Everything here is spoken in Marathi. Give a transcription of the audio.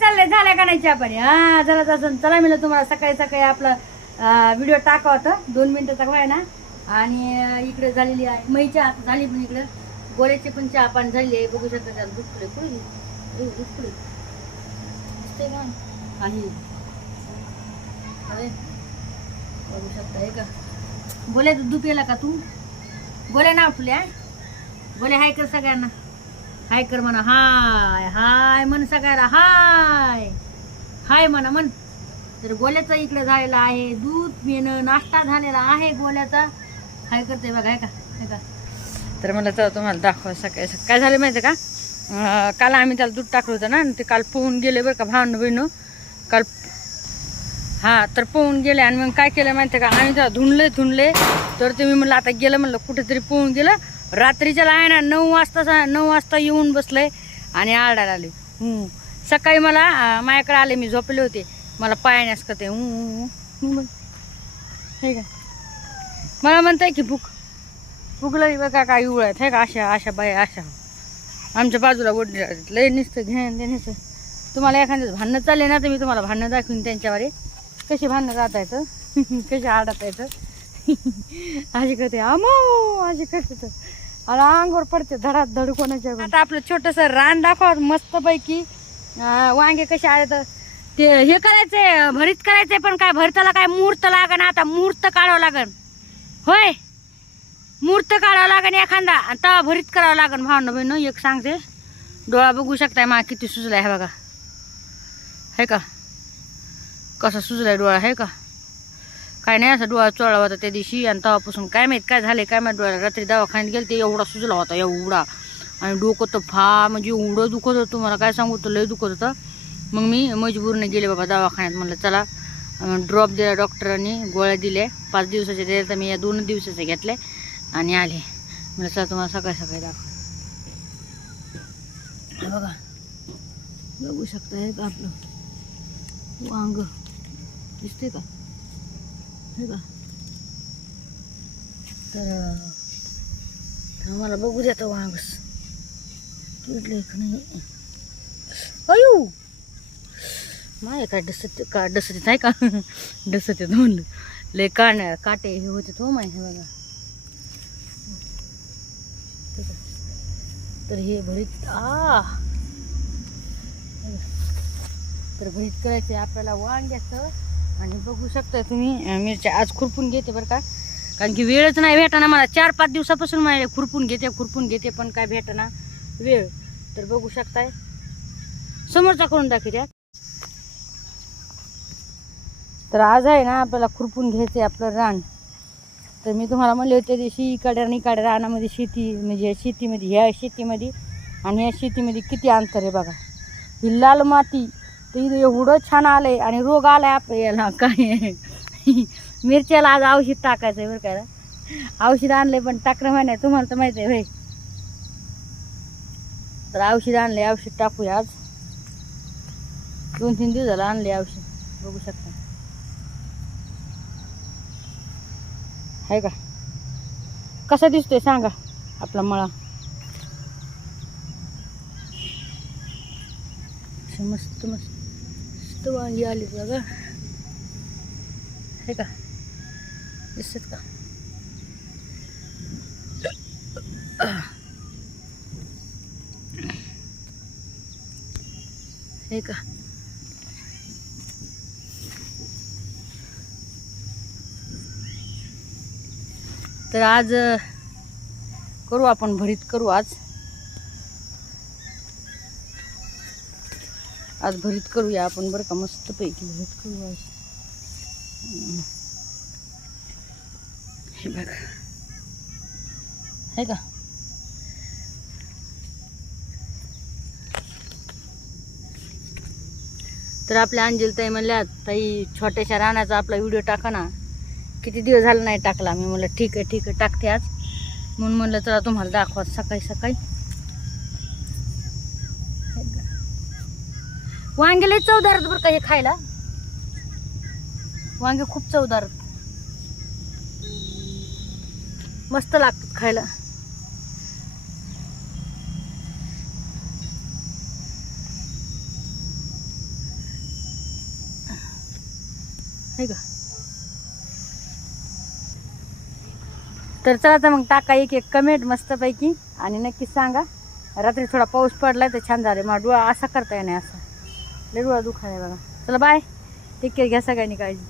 चाललंय झाल्या का नाही चहा पाणी? हा जरा जसं चला मी तुम्हाला सकाळी सकाळी आपला व्हिडिओ टाकाव होता दोन मिनटं टाकवाय ना आणि इकडे झालेली आहे मैची चहा झाली पण इकडे. गोळ्याचे पण चहा पाणी झाली आहे बघू शकता त्याला दूध पुढे पुढे दूध पुढे का? अरे, बघू शकता हे का? गोल्या दूध पिला का तू? गोल्या नाव ठुल्या गोल्या हाय कर सगळ्यांना? हाय कर म्हणा हाय हाय म्हण सगळ्याला हाय. हाय म्हणा म्हण. तर गोल्याचा इकडे झालेला आहे दूध पिणं नाश्ता झालेला आहे गोल्याचा. हाय करते बघा हाय का हाय का? तर मला तर तुम्हाला दाखवा सकाळी. सकाळी काय झालं माहिती का? काल आम्ही त्याला दूध टाकलं होतं ना ते काल पोहून गेले बरं का भावनं बहिणं काल हां तर पोहून गेले आणि मग काय केलं माहिती का? आम्ही त्याला धुणले धुणले तर ते मी म्हणलं आता गेलं म्हणलं कुठेतरी पोहून गेलं. रात्रीच्या आहे ना नऊ वाजता नऊ वाजता येऊन बसले आणि आरडायला आले. हू सकाळी मला अं, माझ्याकडे आले मी झोपले होते. मला पायण्यास का ते हं, हे का? मला म्हणताय की भूक. भुकलं बघा काय उळत हे का? अशा अशा बाय अशा. आमच्या बाजूला ओढली राहतात. लय घेण घेणं देण्याचं तुम्हाला एखाद्या भांडणं चालले ना तर मी तुम्हाला भांडणं दाखवीन त्यांच्यावर. कशी भांडणं जाता येतं कशी आडता येतं अशी करते अमो! अशी करते आणि अंगावर पडते धडात धड कोणाच्या आता आपलं छोटस रान दाखवा मस्तपैकी. पैकी वांगे कसे आले तर. ते हे करायचंय भरीत करायचंय पण काय भरताला काय मुहूर्त लागन आता. मुहूर्त काढावं लागन. होय? मुहूर्त काढावं लागन एखादा. तवा भरीत करावं लागन. भावना बहिण एक सांगते. डोळा बघू शकताय मा किती सुजलाय हे बघा. हे का? कसा सुजलाय डोळा हे का? काय नाही असं डोळा चोळला होता त्या दिवशी. आणि तेव्हापासून काय माहीत काय झाले काय माहीत डोळ्याला. रात्री दवाखान्यात गेले ते एवढा सुजला होता एवढा. आणि डोकं तर फा म्हणजे एवढं दुखत होतं. तुम्हाला काय सांगू तर लय दुखत होतं. मग मी मजबूरने गेले बाबा दवाखान्यात म्हणलं चला. ड्रॉप दिला डॉक्टरांनी गोळ्या दिल्या. पाच दिवसाच्या दिल्या तर मी या दोन दिवसाचे घेतले आणि आले. म्हणलं चला तुम्हाला सकाळी सकाळी दाखव बघा. बघू शकता का आपलं? वांग. दिसते का? हे बा तर आम्हाला बघू द्या तो वांगस. किडले का नाही. अयो माय काय डसत का डसत नाही का? डसत म्हणलं लय काण काटे हे होते तो माय हे बघा. हे बघा. तर हे भरीत आ! तर भरीत करायचे आपल्याला वांग्याचं. आणि बघू शकता तुम्ही मिरच्या आज खुरपून घेते बरं का. कारण की वेळच नाही भेटाना मला. चार पाच दिवसापासून मला खुरपून घेते खुरपून घेते पण काय भेटाना. वेळ. तर बघू शकताय. समोरचा करून दाखवत्या तर आज आहे ना आपल्याला खुरपून घ्यायचं आपलं रान. तर मी तुम्हाला म्हणले होते दिवशी इकडे आणि इकडे रानामध्ये शेती म्हणजे या शेतीमध्ये ह्या शेतीमध्ये आणि या शेतीमध्ये किती अंतर आहे बघा. ही लाल माती तर इथं एवढं छान आलंय आणि रोग आलाय आपल्याला. याला काय? मिरच्याला आज औषध टाकायचं बरं काय औषध आणलंय पण टाकणं माहिती तुम्हाला तर माहिती आहे भाई तर औषध आणले औषध टाकूया आज. दोन तीन दिवसाला आणले औषध. बघू शकता. आहे का? कसा दिसतोय सांगा आपला मळा? मस्त मस्त. मस्त वांगी आली बघा आहे का दिसत का हे का तर आज करू आपण भरीत करू आज. आज भरीत करूया आपण बरं का मस्त पैकी भरीत करू आज. हे बघा. हे का? तर आपल्या अंजलताई म्हणल्या ताई छोट्याशा रानाचा आपला व्हिडिओ टाका ना. किती दिवस झाला नाही टाकला? मी म्हणलं ठीक आहे ठीक आहे टाकते आज. म्हणून म्हणलं चला तुम्हाला दाखवा सकाळी सकाळी. वांग्याला चवदार बरं का हे खायला. वांगे खूप चवदार मस्त लागतात खायला. का तर चला तर मग टाका एक एक कमेंट मस्तपैकी. आणि नक्कीच सांगा रात्री थोडा पाऊस पडला तर छान झाले मग डोळा असा करता येणार असं. लय डोळा दुखायला बघा चला बाय टेक केअर घ्या सगळ्यांनी काळजी.